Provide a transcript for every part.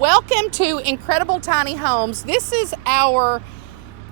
Welcome to Incredible Tiny Homes. This is our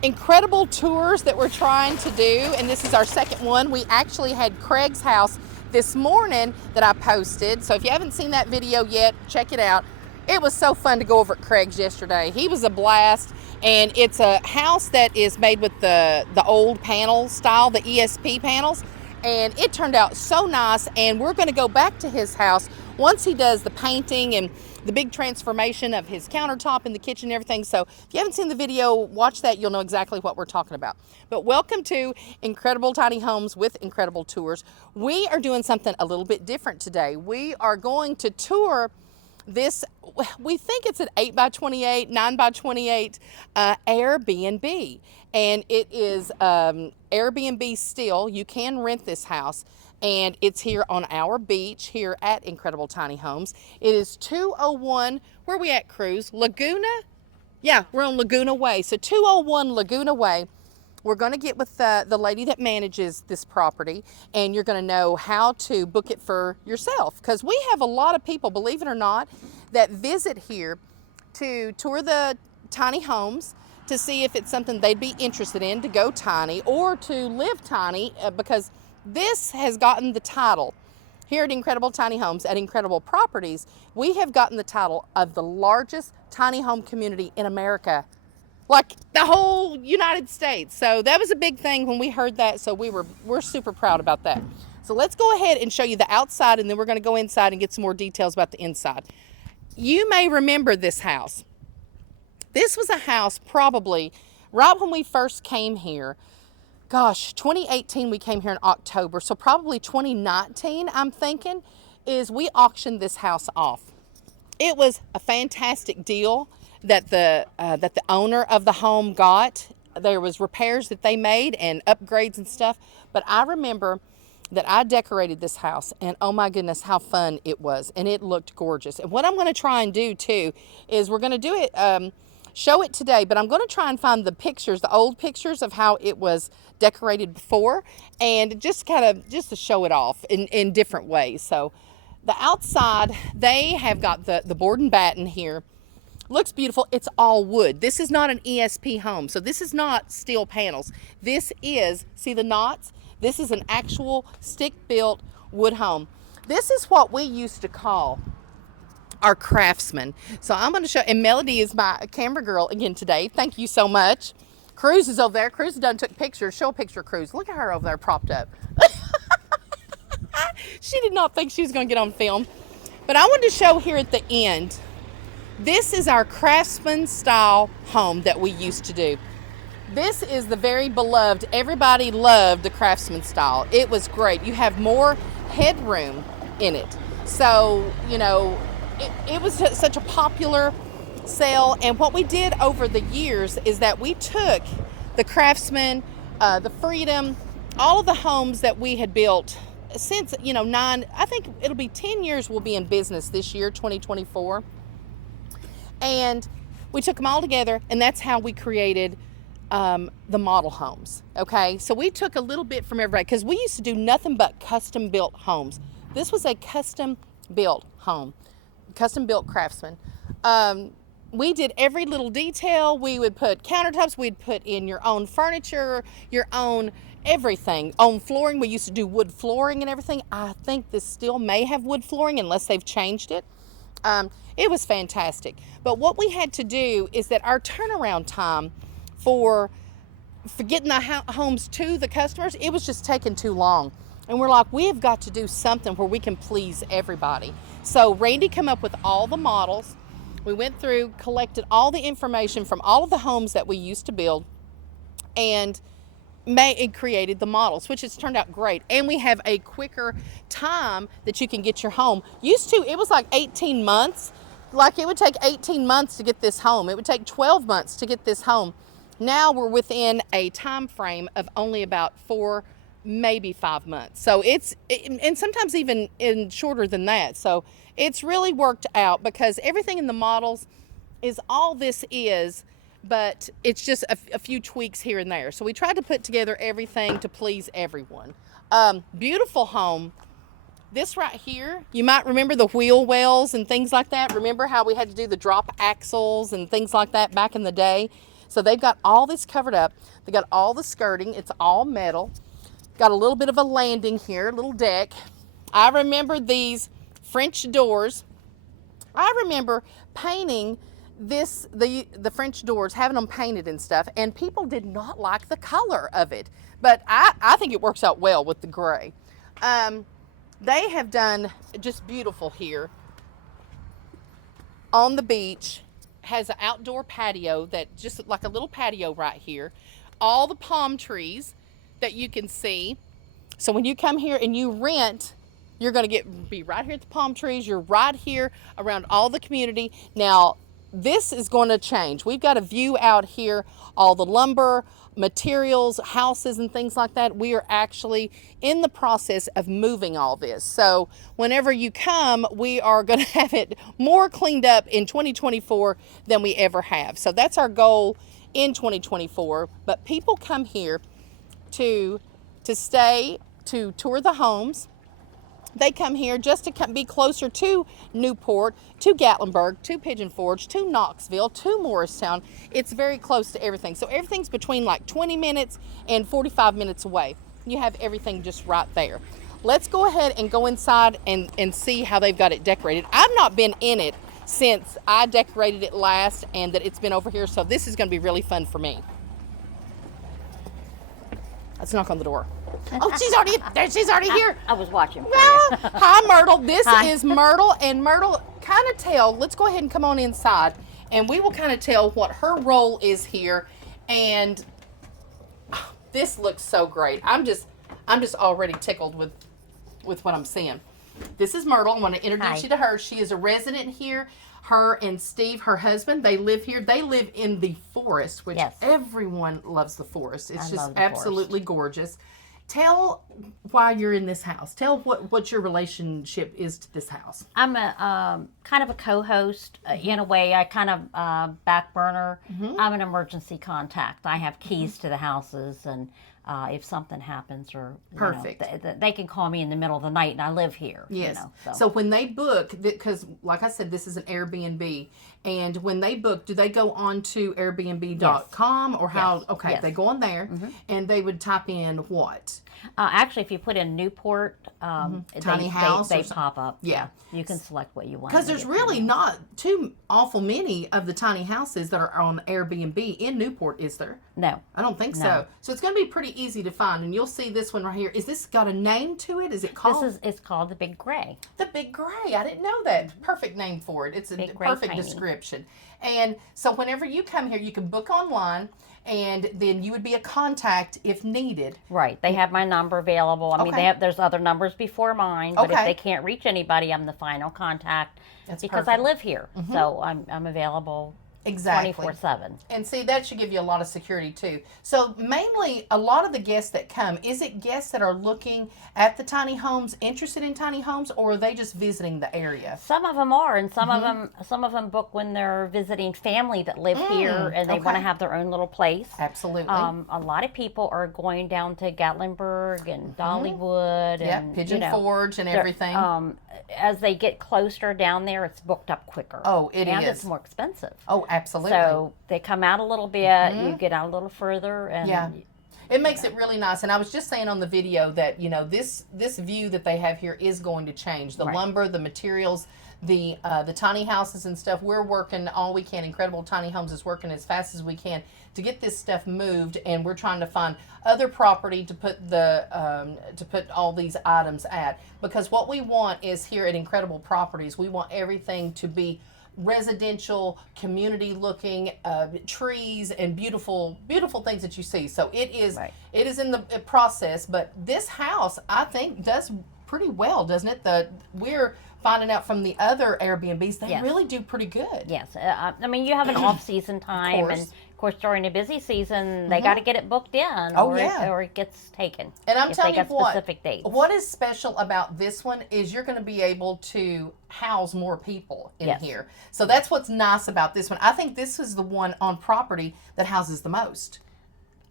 incredible tours that we're trying to do, and this is our second one. We actually had Craig's house this morning that I posted, so if you haven't seen that video yet, check it out. It was so fun to go over at Craig's yesterday. He was a blast, and it's a house that is made with the old panel style, the ESP panels, and it turned out so nice. And we're going to go back to his house once he does the painting and the big transformation of his countertop in the kitchen and everything. So if you haven't seen the video, watch that. You'll know exactly what we're talking about. But welcome to Incredible Tiny Homes with Incredible Tours. We are doing something a little bit different today. We are going to tour this, we think it's an 8x28, 9x28 Airbnb. And it is Airbnb still. You can rent this house. And it's here on our beach here at Incredible Tiny Homes. It is 201, where are we at, Cruz? Laguna? Yeah, we're on Laguna Way. So 201 Laguna Way. We're going to get with the lady that manages this property, and you're going to know how to book it for yourself. Because we have a lot of people, believe it or not, that visit here to tour the tiny homes to see if it's something they'd be interested in, to go tiny or to live tiny, because this has gotten the title here at Incredible Tiny Homes, at Incredible Properties. We have gotten the title of the largest tiny home community in America, like the whole United States. So that was a big thing when we heard that. So we're super proud about that. So let's go ahead and show you the outside, and then we're going to go inside and get some more details about the inside. You may remember this house. This was a house probably right when we first came here. Gosh, 2018, we came here in October, so probably 2019, I'm thinking, is we auctioned this house off. It was a fantastic deal that the owner of the home got. There was repairs that they made and upgrades and stuff, but I remember that I decorated this house, and oh my goodness, how fun it was, and it looked gorgeous. And what I'm going to try and do too is we're going to do it, show it today, but I'm going to try and find the pictures, the old pictures of how it was decorated before, and just to show it off in different ways. So the outside, they have got the board and batten here. Looks beautiful. It's all wood. This is not an ESP home, so this is not steel panels. This is, see the knots? This is an actual stick-built wood home. This is what we used to call our craftsman. So I'm going to show, and Melody is my camera girl again today. Thank you so much. Cruz is over there. Cruz done took pictures. Show a picture of Cruz. Look at her over there propped up. She did not think she was going to get on film. But I wanted to show here at the end, this is our craftsman style home that we used to do. This is the very beloved, everybody loved the craftsman style. It was great. You have more headroom in it. So, you know, it was such a popular sale. And what we did over the years is that we took the craftsman, the freedom, all of the homes that we had built since, you know, I think it'll be 10 years we'll be in business this year, 2024. And we took them all together, and that's how we created the model homes. Okay, so we took a little bit from everybody, because we used to do nothing but custom built homes. This was a custom built home, custom built craftsman. We did every little detail. We would put countertops, we'd put in your own furniture, your own everything, on flooring. We used to do wood flooring and everything. I think this still may have wood flooring unless they've changed it. It was fantastic. But what we had to do is that our turnaround time for getting the homes to the customers, it was just taking too long. And we're like, we have got to do something where we can please everybody. So Randy came up with all the models. We went through, collected all the information from all of the homes that we used to build, and created the models, which has turned out great. And we have a quicker time that you can get your home. Used to, it was like 18 months. Like, it would take 18 months to get this home. It would take 12 months to get this home. Now we're within a time frame of only about 4, maybe 5 months. So and sometimes even in shorter than that. So it's really worked out, because everything in the models is all this is, but it's just a few tweaks here and there. So we tried to put together everything to please everyone. Beautiful home. This right here, you might remember the wheel wells and things like that. Remember how we had to do the drop axles and things like that back in the day? So they've got all this covered up. They got all the skirting. It's all metal. Got a little bit of a landing here, a little deck. I remember these French doors. I remember painting the French doors, having them painted and stuff, and people did not like the color of it. But I think it works out well with the gray. They have done just beautiful here on the beach. Has an outdoor patio that just like a little patio right here. All the palm trees that you can see. So when you come here and you rent, you're going to be right here at the palm trees. You're right here around all the community. Now, this is going to change. We've got a view out here, all the lumber, materials, houses, and things like that. We are actually in the process of moving all this. So whenever you come, we are going to have it more cleaned up in 2024 than we ever have. So that's our goal in 2024. But people come here to stay, to tour the homes. They come here just to be closer to Newport, to Gatlinburg, to Pigeon Forge, to Knoxville, to Morristown. It's very close to everything. So everything's between like 20 minutes and 45 minutes away. You have everything just right there. Let's go ahead and go inside and see how they've got it decorated. I've not been in it since I decorated it last and that it's been over here. So this is going to be really fun for me. Let's knock on the door. Oh, she's already there. She's already here. I was watching for you. Hi, Myrtle. This Hi. is Myrtle, and Myrtle kind of tell. Let's go ahead and come on inside, and we will kind of tell what her role is here. And this looks so great. I'm just already tickled with what I'm seeing. This is Myrtle. I want to introduce Hi. you to her. She is a resident here. Her and Steve, her husband, they live here. They live in the forest, which Yes. everyone loves the forest. It's I just love the absolutely gorgeous. Tell why you're in this house. Tell what your relationship is to this house. I'm a kind of a co-host in a way. I kind of back burner. I'm an emergency contact. I have keys to the houses, and if something happens or Perfect. they can call me in the middle of the night, and I live here. Yes. So So when they book, because like I said, this is an Airbnb, and when they book, do they go on to Airbnb.com or how? Yes. Okay, Yes. they go on there, and they would type in what? actually, if you put in Newport, Tiny house they or pop up. Yeah. You can select what you want. Because there's really not too awful many of the tiny houses that are on Airbnb in Newport, is there? No. I don't think so. No. So it's going to be pretty easy to find, and you'll see this one right here. Is this got a name to it? Is it called It's called the Big Gray. the Big Gray? I didn't know that. Perfect name for it. It's a Big Gray perfect Tiny. description. And so whenever you come here, you can book online, and then you would be a contact if needed. Right. They have my number available. I mean, Okay. there's other numbers before mine, but if Okay. they can't reach anybody, I'm the final contact That's because perfect. I live here. So I'm available Exactly. 24/7. And see, that should give you a lot of security too. So mainly, a lot of the guests that come, is it guests that are looking at the tiny homes, interested in tiny homes, or are they just visiting the area? Some of them are, and Mm-hmm. some of them book when they're visiting family that live here and they want okay. to have their own little place. Absolutely. A lot of people are going down to Gatlinburg and Dollywood yeah, and Pigeon you know, Forge and they're- everything. As they get closer down there, it's booked up quicker. Oh, it and is. it's more expensive. Oh, absolutely. So they come out a little bit, you get out a little further, and Yeah. It makes it really nice. And I was just saying on the video that, this view that they have here is going to change. The Right. lumber, the materials, the tiny houses and stuff. We're working all we can. Incredible Tiny Homes is working as fast as we can to get this stuff moved, and we're trying to find other property to put all these items at, because what we want is here at Incredible Properties, we want everything to be residential, community looking, trees and beautiful things that you see. So it is Right. it is in the process, but this house I think does pretty well, doesn't it? We're finding out from the other Airbnbs they Yes. really do pretty good. yes, I mean you have an off-season time, course. and of course during a busy season they got to get it booked in, Oh, or yeah. or it gets taken. And I'm if telling they you got specific dates. what is special about this one is you're going to be able to house more people in Yes. here. So that's what's nice about this one. I think this is the one on property that houses the most.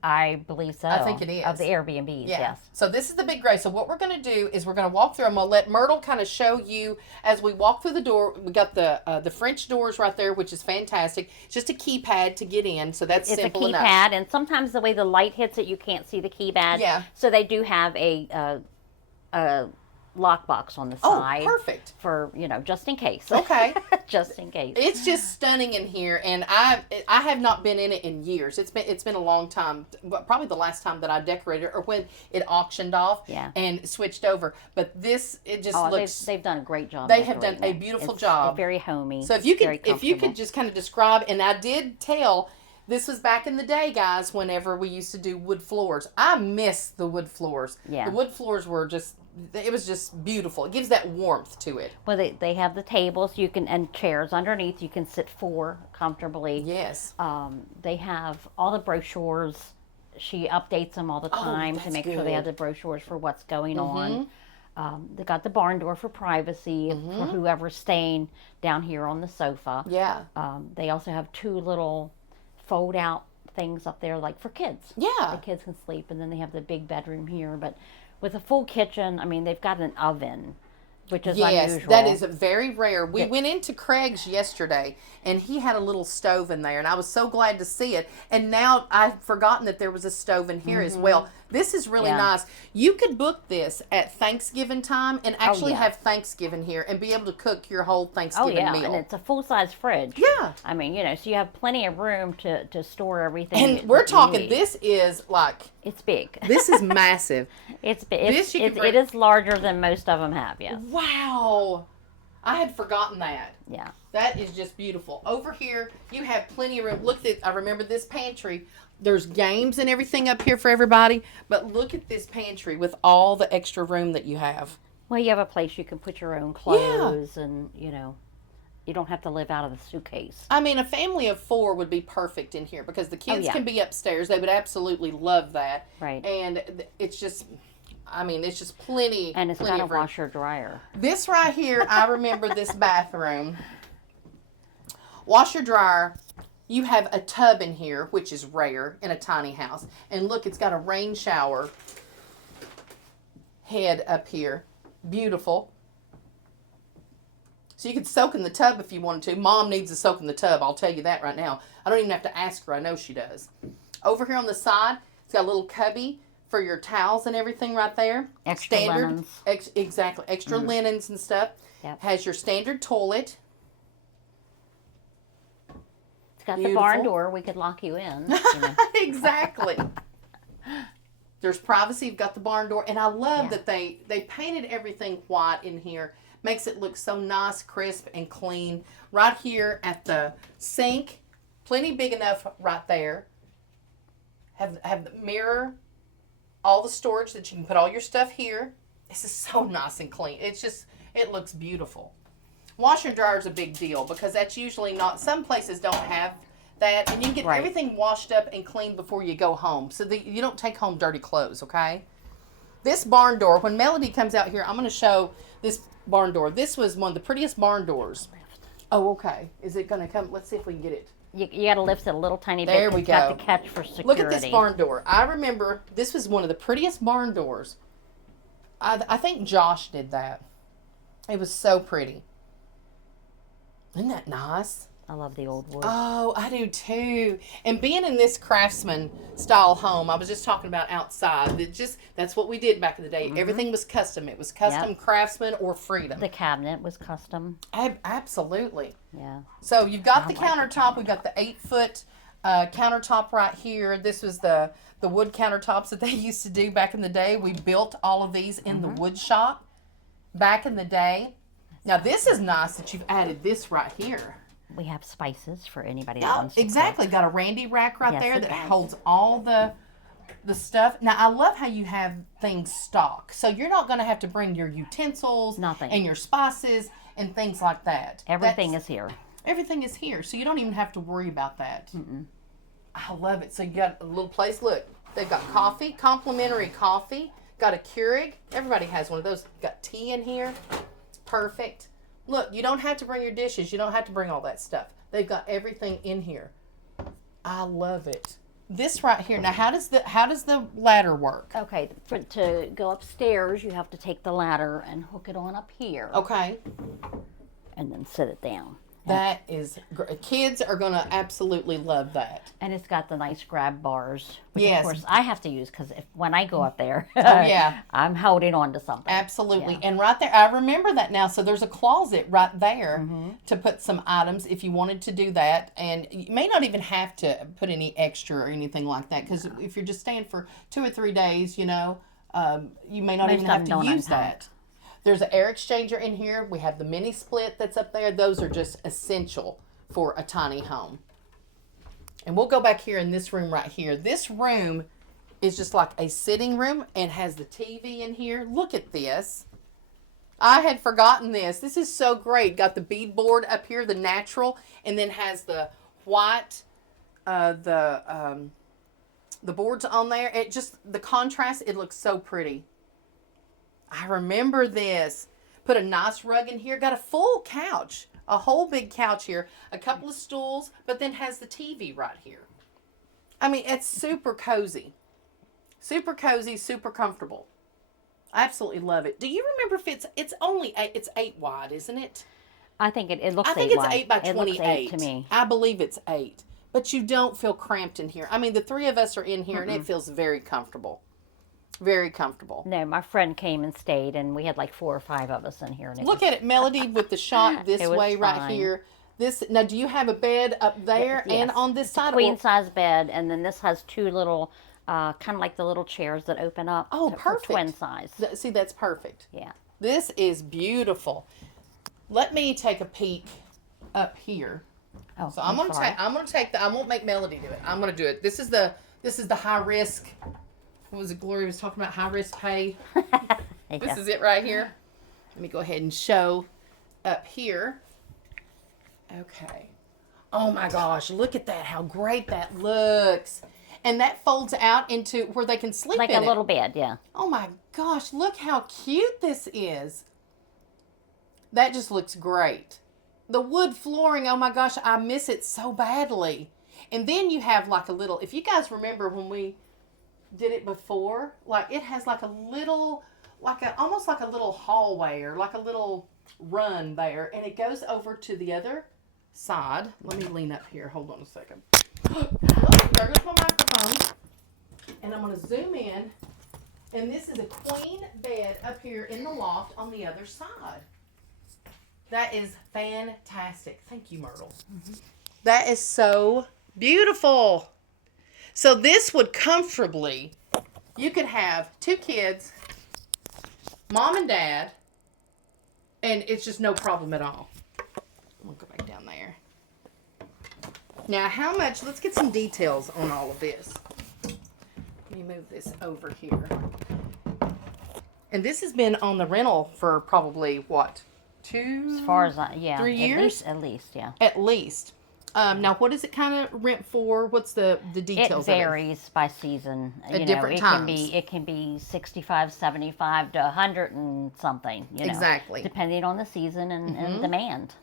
I believe so. I think it is. Of the Airbnbs, yes. So this is the big gray. So what we're going to do is we're going to walk through. I'm going to let Myrtle kind of show you as we walk through the door. We got the French doors right there, which is fantastic. It's just a keypad to get in, so that's simple enough. It's a keypad, and sometimes the way the light hits it, you can't see the keypad. Yeah. So they do have a lockbox on the side. Oh, perfect. For, just in case. Okay. Just in case. It's just stunning in here, and I have not been in it in years. It's been a long time, probably the last time that I decorated or when it auctioned off and switched over. But this, it just looks. They've done a great job. They have done a beautiful job. It's very homey. So if you could just kind of describe, and I did tell. This was back in the day, guys, whenever we used to do wood floors. I miss the wood floors. Yeah. The wood floors were it was just beautiful. It gives that warmth to it. Well, they have the tables and chairs underneath. You can sit 4 comfortably. Yes. They have all the brochures. She updates them all the time to make sure they have the brochures for what's going on. They got the barn door for privacy for whoever's staying down here on the sofa. Yeah. They also have 2 little fold out things up there like for kids. Yeah. The kids can sleep, and then they have the big bedroom here. But with a full kitchen, I mean, they've got an oven, which is unusual. Yes, that is very rare. We went into Craig's yesterday, and he had a little stove in there, and I was so glad to see it. And now I've forgotten that there was a stove in here as well. This is really nice. You could book this at Thanksgiving time and actually have Thanksgiving here and be able to cook your whole Thanksgiving meal. And it's a full-size fridge. Yeah. I mean, so you have plenty of room to store everything. And we're talking, this is like... It's big. This is massive. It is larger than most of them have, yes. Wow. I had forgotten that. Yeah. That is just beautiful. Over here, you have plenty of room. Look at, I remember this pantry. There's games and everything up here for everybody. But look at this pantry with all the extra room that you have. Well, you have a place you can put your own clothes and, you don't have to live out of the suitcase. I mean, a family of 4 would be perfect in here because the kids can be upstairs. They would absolutely love that. Right. And it's just... I mean, it's just plenty. And it's got a washer dryer. This right here, I remember this bathroom. Washer dryer. You have a tub in here, which is rare in a tiny house. And look, it's got a rain shower head up here. Beautiful. So you could soak in the tub if you wanted to. Mom needs to soak in the tub. I'll tell you that right now. I don't even have to ask her. I know she does. Over here on the side, it's got a little cubby for your towels and everything right there. Extra linens. Exactly. Extra linens and stuff. Yep. Has your standard toilet. It's got the barn door. We could lock you in. Exactly. There's privacy. You've got the barn door. And I love that they painted everything white in here. Makes it look so nice, crisp, and clean. Right here at the sink. Plenty big enough right there. Have the mirror. All the storage that you can put all your stuff here. This is so nice and clean. It's just, it looks beautiful. Washer and dryer is a big deal because that's usually not, some places don't have that. And you can get everything washed up and cleaned before you go home so that you don't take home dirty clothes, okay? This barn door, when Melody comes out here, I'm going to show this barn door. This was one of the prettiest barn doors. Oh, okay. Is it going to come? Let's see if we can get it. You got to lift it a little tiny bit. There we go. Got the catch for security. Look at this barn door. I remember this was one of the prettiest barn doors. I think Josh did that. It was so pretty. Isn't that nice? I love the old wood. Oh, I do too. And being in this craftsman style home, I was just talking about outside. That's what we did back in the day. Everything was custom. It was custom craftsman or freedom. The cabinet was custom. Absolutely. Yeah. So you've got the countertop. We've got the 8-foot countertop right here. This was the wood countertops that they used to do back in the day. We built all of these in the wood shop back in the day. Now this is nice that you've added this right here. We have spices for anybody that wants to exactly. cook. Got a Randy rack right there that holds all the stuff. Now, I love how you have things stocked. So you're not going to have to bring your utensils and your spices and things like that. Everything is here. Everything is here. So you don't even have to worry about that. I love it. So you got a little place. Look, they've got coffee, complimentary coffee. Got a Keurig. Everybody has one of those. Got tea in here. Perfect. Look, you don't have to bring your dishes. You don't have to bring all that stuff. They've got everything in here. I love it. this right here. Now, how does the ladder work? Okay, to go upstairs, you have to take the ladder and hook it on up here. Okay. And then sit it down. That is, kids are going to absolutely love that. And it's got the nice grab bars, which Yes. of course I have to use because when I go up there, yeah. I'm holding on to something. Absolutely. Yeah. And right there, I remember that now. So there's a closet right there to put some items if you wanted to do that. And you may not even have to put any extra or anything like that, because if you're just staying for 2 or 3 days, you know, you may not even have to use that. There's an air exchanger in here. We have the mini split that's up there. Those are just essential for a tiny home. And we'll go back here in this room right here. This room is just like a sitting room and has the TV in here. Look at this. I had forgotten this. This is so great. Got the beadboard up here, the natural, and then has the white, the boards on there. It just, the contrast, it looks so pretty. I remember this. Put a nice rug in here. Got a full couch. A whole big couch here. A couple of stools. But then has the TV right here. I mean, it's super cozy. Super cozy. Super comfortable. I absolutely love it. Do you remember if it's only 8, it's 8 wide, isn't it? I think it looks 8 I think it's wide. 8 by 28. It looks 8 to me. I believe it's 8. But you don't feel cramped in here. I mean, the 3 of us are in here and it feels very comfortable. Very comfortable. No, my friend came and stayed, and we had like 4 or 5 of us in here. And Look at it, Melody, with the shot this way right here. This now, do you have a bed up there and on this side? Queen size bed, and then this has 2 little, kind of like the little chairs that open up. Oh, perfect. For twin size. See, that's perfect. Yeah. This is beautiful. Let me take a peek up here. Oh, so I'm gonna take I won't make Melody do it. I'm gonna do it. This is the high risk. What was it Gloria was talking about? High risk pay. Yeah. This is it right here. Let me go ahead and show up here. Okay. Oh my gosh, look at that. How great that looks. And that folds out into where they can sleep like in a little bed, yeah. Oh my gosh, look how cute this is. That just looks great. The wood flooring, oh my gosh, I miss it so badly. And then you have like a little, if you guys remember when we did it before, like it has like a little, almost like a little hallway or like a little run there, and it goes over to the other side. Let me lean up here. Hold on a second. There goes my microphone. And I'm going to zoom in, and this is a queen bed up here in the loft on the other side. That is fantastic. Thank you, Myrtle. That is so beautiful. So this would comfortably, you could have 2 kids, mom and dad, and it's just no problem at all. I'm going to go back down there. Now, how much, let's get some details on all of this. Let me move this over here. And this has been on the rental for probably, what, 2, as far as 3 years? At least, yeah. At least. Now, what does it kind of rent for? What's the details it varies by season. At different times. It can be 65, 75 to 100 and something. Exactly. Depending on the season and demand.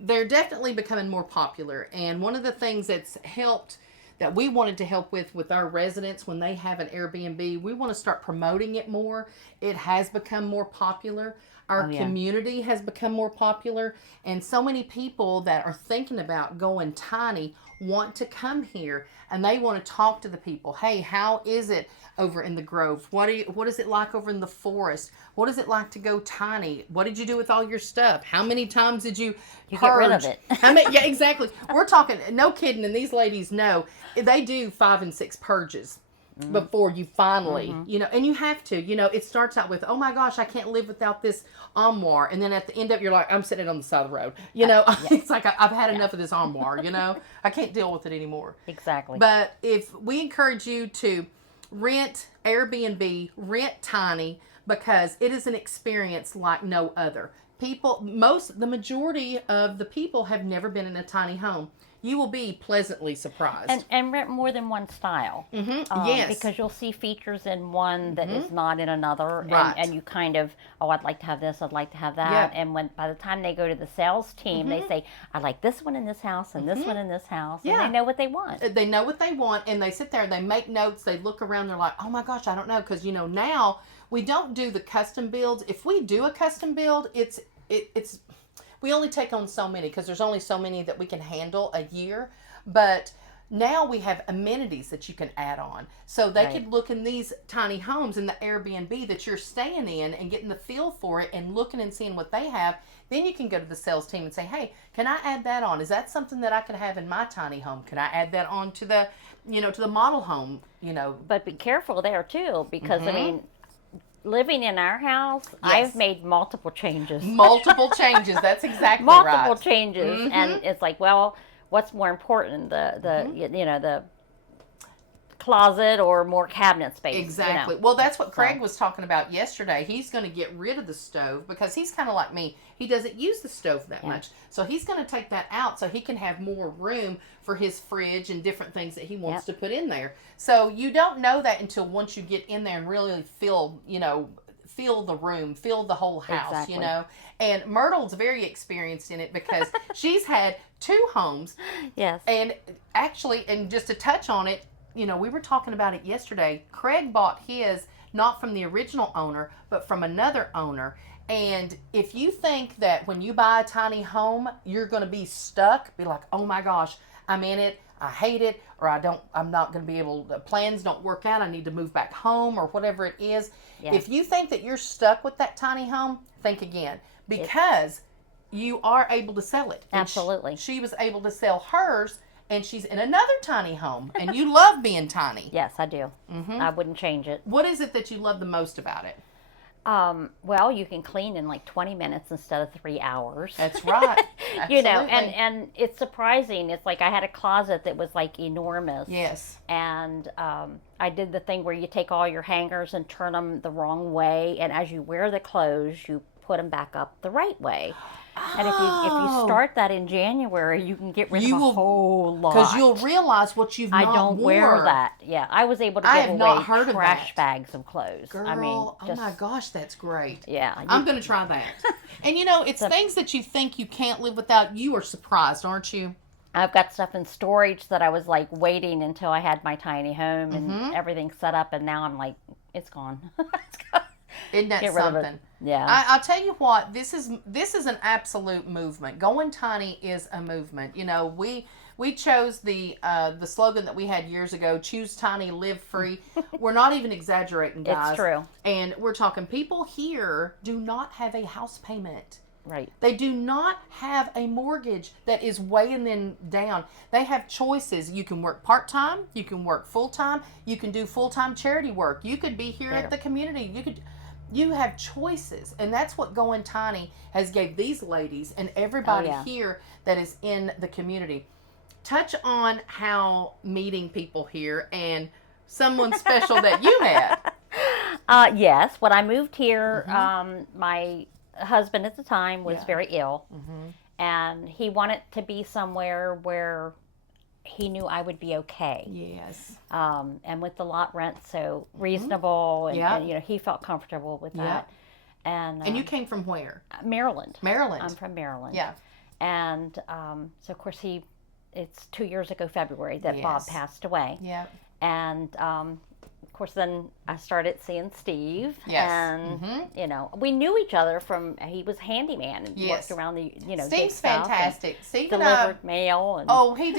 They're definitely becoming more popular. And one of the things that's helped, that we wanted to help with our residents when they have an Airbnb, we want to start promoting it more. It has become more popular. Our community has become more popular, and so many people that are thinking about going tiny want to come here, and they want to talk to the people. Hey, how is it over in the Grove? What is it like over in the forest? What is it like to go tiny? What did you do with all your stuff? How many times did you purge? Get rid of it. Yeah, exactly. We're talking, no kidding, and these ladies know, they do 5 and 6 purges before you finally, and you have to, it starts out with, oh my gosh, I can't live without this armoire. And then at the end of it, you're like, I'm sitting on the side of the road. It's like, I've had enough of this armoire, I can't deal with it anymore. Exactly. But if we encourage you to rent Airbnb, rent tiny, because it is an experience like no other. the majority of the people have never been in a tiny home. You will be pleasantly surprised. And rent more than one style. Yes. Because you'll see features in one that is not in another. Right. And you kind of, oh, I'd like to have this, I'd like to have that. Yeah. And when by the time they go to the sales team, they say, I like this one in this house and this one in this house. Yeah. And they know what they want. They know what they want, and they sit there, they make notes, they look around, they're like, oh my gosh, I don't know. Because, now we don't do the custom builds. If we do a custom build, it's we only take on so many because there's only so many that we can handle a year. But now we have amenities that you can add on. So they could look in these tiny homes in the Airbnb that you're staying in and getting the feel for it and looking and seeing what they have. Then you can go to the sales team and say, hey, can I add that on? Is that something that I could have in my tiny home? Can I add that on to the, to the model home, But be careful there too, because I mean, living in our house, I've made multiple changes. Multiple changes. That's exactly multiple right. changes, and it's like, well, what's more important, the closet or more cabinet space? Exactly. Well, that's what Craig was talking about yesterday. He's going to get rid of the stove because he's kind of like me. He doesn't use the stove that much. So he's going to take that out so he can have more room for his fridge and different things that he wants to put in there. So you don't know that until once you get in there and really feel the room, feel the whole house, And Myrtle's very experienced in it because she's had 2 homes. Yes. And actually, and just to touch on it, we were talking about it yesterday. Craig bought his not from the original owner, but from another owner. And if you think that when you buy a tiny home, you're going to be stuck, be like, oh my gosh, I'm in it, I hate it, or I'm not going to be able, the plans don't work out, I need to move back home, or whatever it is. Yeah. If you think that you're stuck with that tiny home, think again, because you are able to sell it. Absolutely. She was able to sell hers, and she's in another tiny home, and you love being tiny. Yes, I do. I wouldn't change it. What is it that you love the most about it? Well, you can clean in like 20 minutes instead of 3 hours. That's right. Absolutely. And it's surprising. It's like I had a closet that was like enormous. Yes. And I did the thing where you take all your hangers and turn them the wrong way, and as you wear the clothes, you put them back up the right way. And if you start that in January, you can get rid of a whole lot. Because you'll realize what you've not worn. I don't wear that. Yeah, I was able to give away trash bags of clothes. Girl, I mean, oh my gosh, that's great. Yeah. I'm going to try that. And it's things that you think you can't live without. You are surprised, aren't you? I've got stuff in storage that I was like waiting until I had my tiny home and everything set up, and now I'm like, it's gone. It's gone. Isn't that something? Yeah. I'll tell you what, this is an absolute movement. Going tiny is a movement. We chose the slogan that we had years ago, choose tiny, live free. We're not even exaggerating, guys. It's true. And we're talking, people here do not have a house payment. Right. They do not have a mortgage that is weighing them down. They have choices. You can work part-time. You can work full-time. You can do full-time charity work. You could be here at the community. You have choices, and that's what Going Tiny has gave these ladies and everybody here that is in the community. Touch on how meeting people here and someone special that you met. Yes, when I moved here, my husband at the time was very ill, and he wanted to be somewhere where he knew I would be okay. Yes. And with the lot rent so reasonable, and he felt comfortable with that. And you came from where? Maryland. Maryland. I'm from Maryland. Yeah. And so of course it's 2 years ago February that Bob passed away. Yeah. And of course, then I started seeing Steve. Yes. And, we knew each other from, he was handyman and worked around the, Steve's fantastic. Steve delivered mail. And, he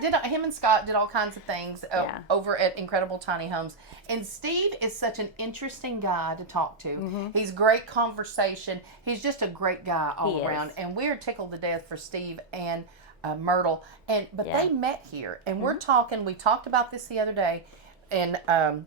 did him and Scott did all kinds of things over at Incredible Tiny Homes. And Steve is such an interesting guy to talk to. He's great conversation. He's just a great guy all around. And we're tickled to death for Steve and Myrtle. But they met here. And we're talking, we talked about this the other day. And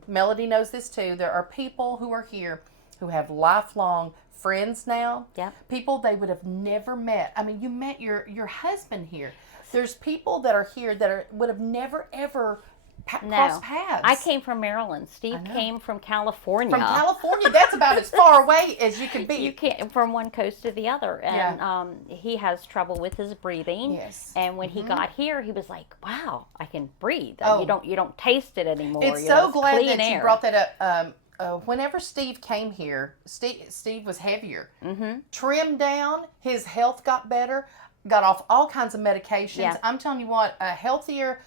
Melody knows this too. There are people who are here who have lifelong friends now. Yeah. People they would have never met. I mean, you met your husband here. There's people that are here that would have never ever cross paths. I came from Maryland. Steve came from California. From California, that's about as far away as you can be. You can't from one coast to the other, and he has trouble with his breathing. Yes. And when he got here, he was like, "Wow, I can breathe. Oh. You don't taste it anymore." It's so glad that you brought that up. Whenever Steve came here, Steve was heavier, trimmed down. His health got better. Got off all kinds of medications. Yeah. I'm telling you what, a healthier.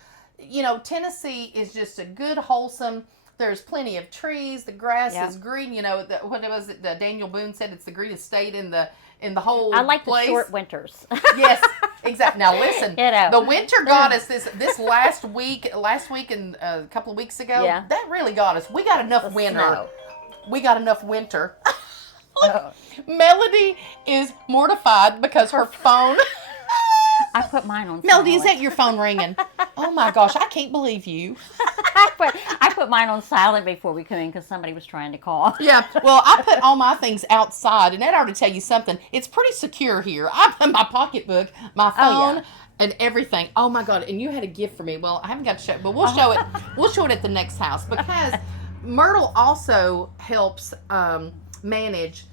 Tennessee is just a good, wholesome. There's plenty of trees. The grass is green. What was it? Daniel Boone said it's the greenest state in the whole. I like place. the short winters. Yes, exactly. Now listen, the winter got us this last week and a couple of weeks ago. Yeah. That really got us. We got enough winter. Snow. We got enough winter. Melody is mortified because her phone. I put mine on. Melody, silent. is that your phone ringing? Oh my gosh, I can't believe you. I put mine on silent before we came in because somebody was trying to call. Yeah, well, I put all my things outside, and that ought to tell you something. It's pretty secure here. I put my pocketbook, my phone, and everything. Oh my God! And you had a gift for me. Well, I haven't got to show it, but we'll show it. We'll show it at the next house because Myrtle also helps manage.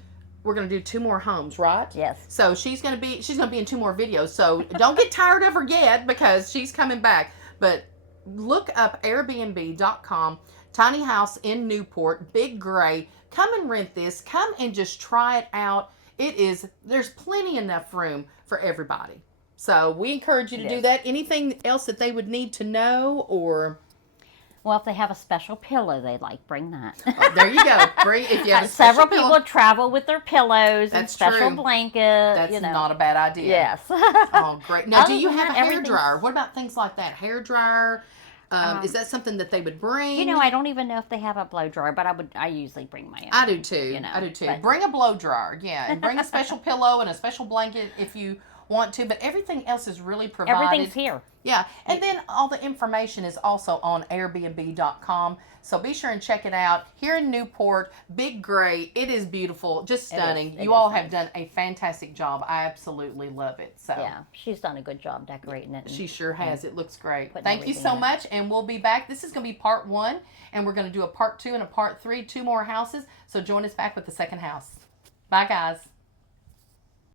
We're going to do 2 more homes, right? Yes. So she's going to be in 2 more videos. So don't get tired of her yet because she's coming back. But look up Airbnb.com, tiny house in Newport, big gray. Come and rent this. Come and just try it out. There's plenty enough room for everybody. So we encourage you to do that. Anything else that they would need to know or... Well, if they have a special pillow they'd like, bring that. Oh, there you go. If you have a several pillow, people travel with their pillows and special blankets. That's not a bad idea. Yes. Oh, great. Now, do you have a hair everything's- dryer? What about things like that? Hair dryer? Is that something that they would bring? I don't even know if they have a blow dryer, but I usually bring my own. I do too. I do too. Bring a blow dryer, and bring a special pillow and a special blanket if you want to. But everything else is really provided. Everything's here. Yeah, and then all the information is also on Airbnb.com. So be sure and check it out. Here in Newport, Big Gray, it is beautiful, just stunning. You all have done a fantastic job. I absolutely love it. So yeah, she's done a good job decorating it. She sure has. It looks great. Putting Thank you so everything in. much, and we'll be back. This is going to be part 1, and we're going to do a part 2 and a part 3, 2 more houses. So join us back with the second house. Bye, guys.